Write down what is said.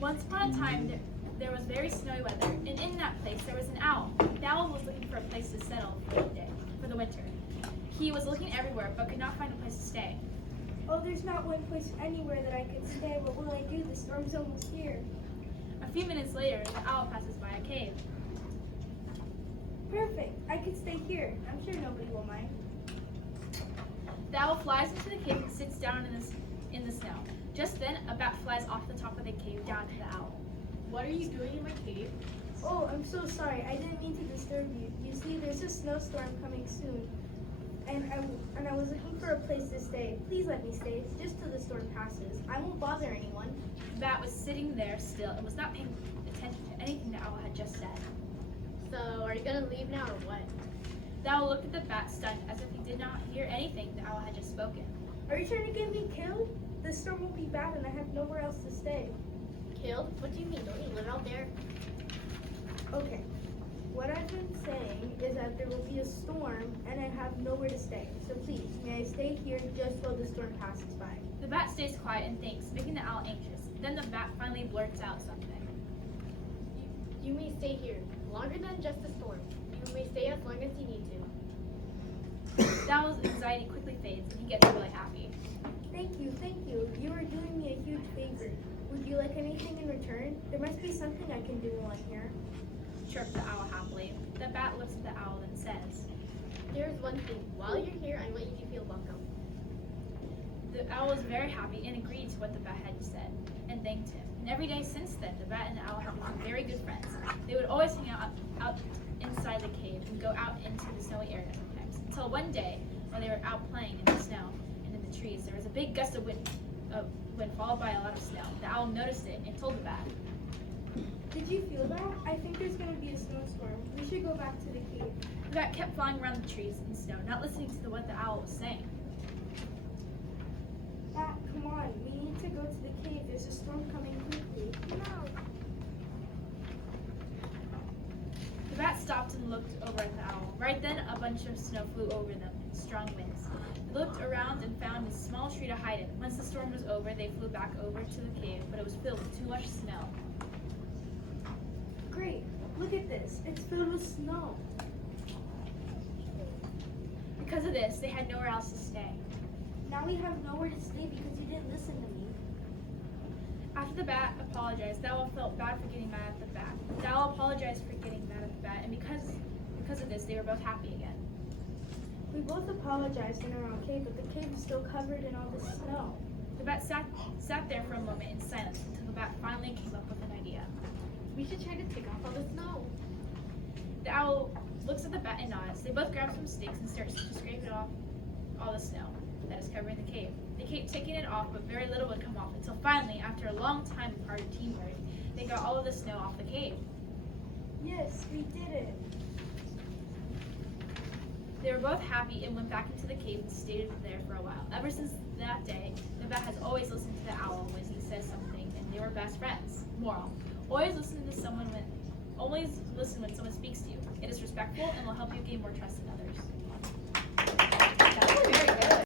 Once upon a time, there was very snowy weather, and in that place there was an owl. The owl was looking for a place to settle for the winter. He was looking everywhere, but could not find a place to stay. Oh, there's not one place anywhere that I could stay. What will I do? The storm's almost here. A few minutes later, the owl passes by a cave. Perfect. I could stay here. I'm sure nobody will mind. The owl flies into the cave and sits down in the snow. Just then, a bat flies off the top of the cave down to the owl. What are you doing in my cave? Oh, I'm so sorry. I didn't mean to disturb you. You see, there's a snowstorm coming soon, and I was looking for a place to stay. Please let me stay, just till the storm passes. I won't bother anyone. The bat was sitting there still and was not paying attention to anything the owl had just said. So, are you gonna leave now or what? The owl looked at the bat stunned as if he did not hear anything the owl had just spoken. Are you trying to get me killed? The storm will be bad, and I have nowhere else to stay. Killed? What do you mean? Don't you live out there? Okay. What I've been saying is that there will be a storm, and I have nowhere to stay. So please, may I stay here just while the storm passes by? The bat stays quiet and thinks, making the owl anxious. Then the bat finally blurts out something. You may stay here longer than just a storm. You may stay as long as you need to. The owl's anxiety quickly fades and he gets really happy. Thank you, thank you. You are doing me a huge favor. Would you like anything in return? There must be something I can do while I'm here. Chirped the owl happily. The bat looks at the owl and says, There's one thing. While you're here, I want you to feel welcome. the owl was very happy and agreed to what the bat had said and thanked him. And every day since then, the bat and the owl have become very good friends. They would always hang out inside the cave and go out into the snowy area sometimes. Until one day, while they were out playing in the snow and in the trees, there was a big gust of wind followed by a lot of snow. The owl noticed it and told the bat. Did you feel that? I think there's going to be a snowstorm. We should go back to the cave. The bat kept flying around the trees and snow, not listening to what the owl was saying. Bat, come on. We need to go to the cave. There's a storm coming quickly. No. The bat stopped and looked over at the owl. Right then, a bunch of snow flew over them in strong winds. They looked around and found a small tree to hide in. Once the storm was over, they flew back over to the cave, but it was filled with too much snow. Great. Look at this. It's filled with snow. Because of this, they had nowhere else to stay. Now we have nowhere to stay because you didn't listen to me. After the bat apologized, the owl felt bad for getting mad at the bat. The owl apologized for getting mad at the bat, and because of this, they were both happy again. We both apologized in our own cave, but the cave is still covered in all this snow. The bat sat there for a moment in silence until the bat finally came up with an idea. We should try to take off all the snow. The owl looks at the bat and nods. They both grab some sticks and start to scrape it off all the snow that is covering the cave. They kept taking it off, but very little would come off until finally, after a long time of hard teamwork, they got all of the snow off the cave. Yes, we did it. They were both happy and went back into the cave and stayed there for a while. Ever since that day, the bat has always listened to the owl when he says something, and they were best friends. Moral: always listen when someone speaks to you. It is respectful and will help you gain more trust in others.